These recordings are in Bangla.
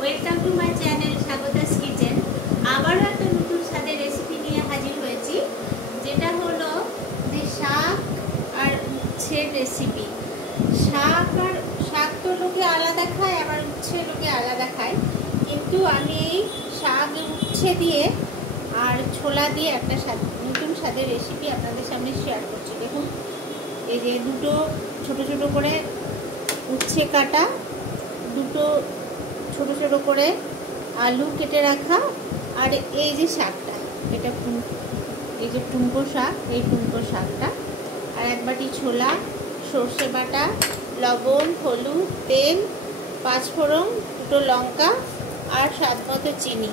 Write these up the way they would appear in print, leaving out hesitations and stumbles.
ওয়েলকাম টু মাই চ্যানেল স্বাগতাস কিচেন। আবারও একটা নতুন স্বাদের রেসিপি নিয়ে হাজির হয়েছি, যেটা হলো যে শাক আর উচ্ছের রেসিপি। শাক তো লোকে আলাদা খায়, আবার উচ্ছে লোকে আলাদা খায়, কিন্তু আমি এই শাক উচ্ছে দিয়ে আর ছোলা দিয়ে একটা নতুন স্বাদের রেসিপি আপনাদের সামনে শেয়ার করছি। দেখুন, এই যে দুটো ছোট ছোট করে উচ্ছে কাটা, দুটো ছোট ছোট করে আলু কেটে রাখা, আর এই যে শাকটা, এটা এই যে পুনকো শাক, এই পুনকো শাকটা, আর এক বাটি ছোলা, সর্ষে বাটা, লবণ, হলুদ, তেল, পাঁচফোড়ন, দুটো লঙ্কা আর স্বাদ মতো চিনি।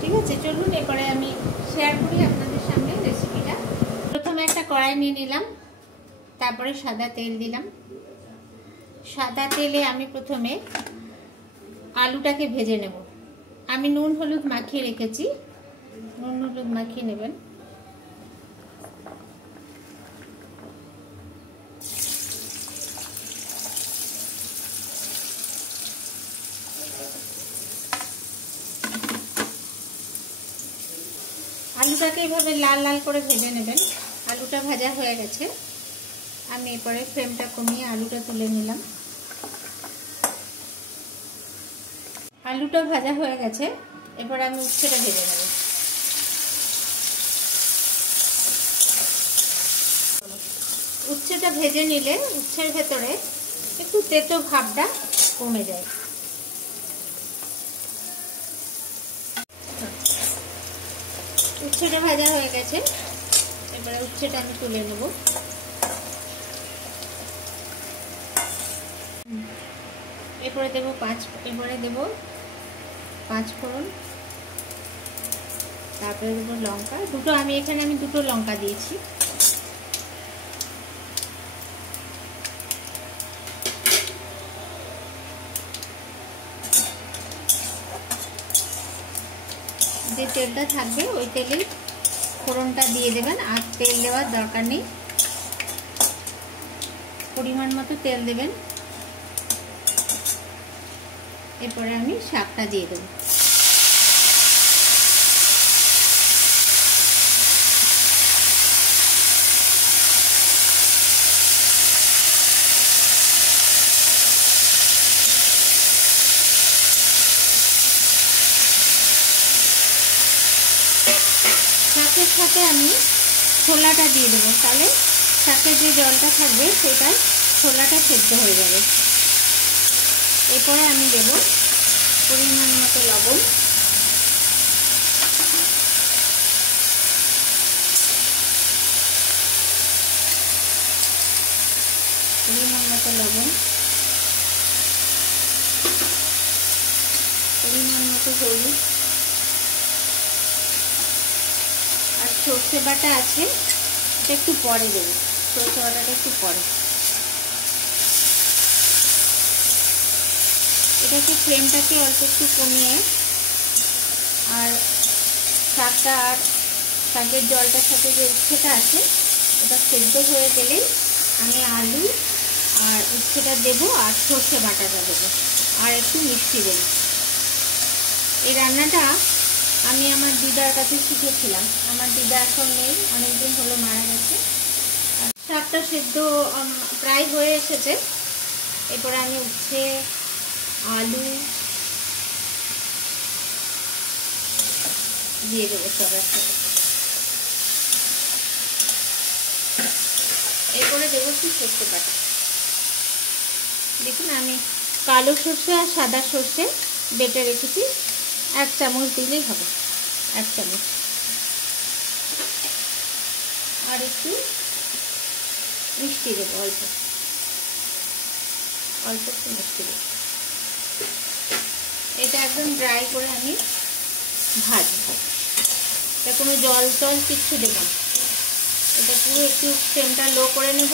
ঠিক আছে, চলুন এরপরে আমি শেয়ার করি আপনাদের সামনে রেসিপিটা। প্রথমে একটা কড়াই নিয়ে নিলাম, তারপরে সাদা তেল দিলাম। সাদা তেলে আমি প্রথমে আলুটাকে ভেজে নেব। আমি নুন হলুদ মাখিয়ে রেখেছি, নুন হলুদ মাখিয়ে নেবেন। আলুটাকে এইভাবে লাল লাল করে ভেজে নেবেন। আলুটা ভাজা হয়ে গেছে, আমি এরপরে ফ্লেমটা কমিয়ে আলুটা তুলে নিলাম। আলুটা ভাজা হয়ে গেছে, এরপর আমি উচ্ছেটা ভেজে নেব। উচ্ছেটা ভেজে নিলে উচ্ছের ভেতরে একটু তেতো ভাবটা কমে যায়। উচ্ছেটা ভাজা হয়ে গেছে, এবারে উচ্ছেটা আমি তুলে নেব। এরপরে দেব পাঁচফোড়ন, তারপরে দেবো লঙ্কা দুটো। আমি দুটো লঙ্কা দিয়েছি। যে তেলটা থাকবে ওই তেলেই ফোড়নটা দিয়ে দেবেন, আর তেল দেওয়ার দরকার নেই, পরিমাণ মতো তেল দেবেন। এরপরে আমি শাকটা দিয়ে দেব। শাকের সাথে আমি ছোলাটা দিয়ে দেবো, তাহলে শাকের যে জলটা থাকবে সেটা ছোলাটা সেদ্ধ হয়ে যাবে। এরপরে আমি দেব পরিমাণ মতো লবণ, পরিমাণ মতো হলুদ, আর সর্ষে বাটা আছে, এটা একটু পরে দেবো। সর্ষে বাটাটা একটু পরে। এটাকে ফ্লেমটাকে অল্প একটু কমিয়ে, আর শাকটা আর শাকের জলটার সাথে যে উচ্ছেটা আছে ওটা সেদ্ধ হয়ে গেলেই আমি আলু আর উচ্ছেটা দেবো, আর সর্ষে বাটাটা দেবো, আর একটু মিষ্টি দেবো। এই রান্নাটা আমি আমার দিদার কাছে শিখেছিলাম। আমার দিদা এখন নেই, অনেকদিন হলো মারা গেছে। শাকটা সেদ্ধ প্রায় হয়ে এসেছে, এরপরে আমি উচ্ছে, আলু দিয়ে দেবো সবার সাথে। এরপরে দেবো একটু সর্ষে বাটা। দেখুন, আমি কালো সর্ষে আর সাদা সর্ষে বেটে রেখেছি, 1 চামচ দিলেই হবে, 1 চামচ। আর একটু মিষ্টি দেবো, অল্প একটু মিষ্টি দেবো। এটা একদম ড্রাই করে আমি ভাজবো, এটা কোনো জল কিচ্ছু দেবো না। এটা পুরো একটু ফ্লেমটা লো করে নেব,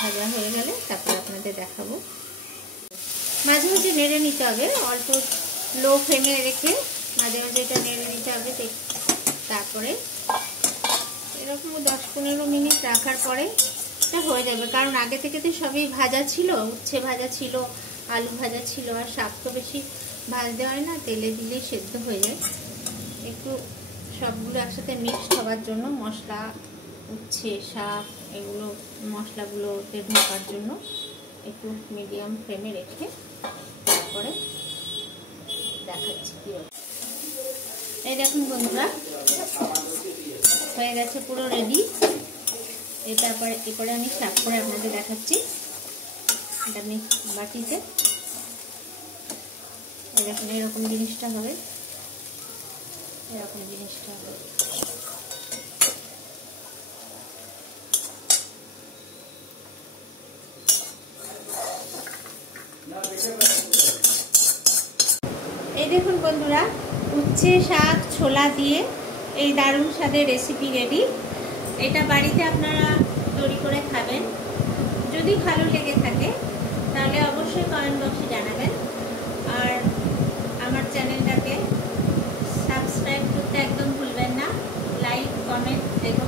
ভাজা হয়ে গেলে তারপর আপনাদের দেখাবো। মাঝে মাঝে নেড়ে নিতে হবে, অল্প লো ফ্লেমে রেখে মাঝে মাঝে এটা নেড়ে নিতে হবে। তারপরে এরকম 10-15 মিনিট রাখার পরে এটা হয়ে যাবে, কারণ আগে থেকে তো সবই ভাজা ছিল, উচ্ছে ভাজা ছিল, আলু ভাজা ছিল, আর শাক তো বেশি ভাজতে হয় না, তেলে দিলেই সেদ্ধ হয়ে যায়। একটু সবগুলো একসাথে মিক্সড হওয়ার জন্য মশলা, উচ্ছে, শাক, এগুলো মশলাগুলোতে ঢোকার জন্য একটু মিডিয়াম ফ্লেমে রেখে তারপরে দেখাচ্ছি কীরকম। এই দেখুন বন্ধুরা, হয়ে গেছে পুরো রেডি। এরপরে আমি সার্ভ করে আপনাদের দেখাচ্ছি। এটা আমি বাটিতে, দেখুন এরকম জিনিসটা হবে, এরকম জিনিসটা হবে। এই দেখুন বন্ধুরা, উচ্ছে শাক ছোলা দিয়ে এই দারুণ স্বাদের রেসিপি রেডি। এটা বাড়িতে আপনারা তৈরি করে খাবেন। যদি ভালো লেগে থাকে তাহলে অবশ্যই কমেন্ট বক্সে জানাবেন, আর আমার চ্যানেলটাকে সাবস্ক্রাইব করতে একদম ভুলবেন না। লাইক, কমেন্ট এবং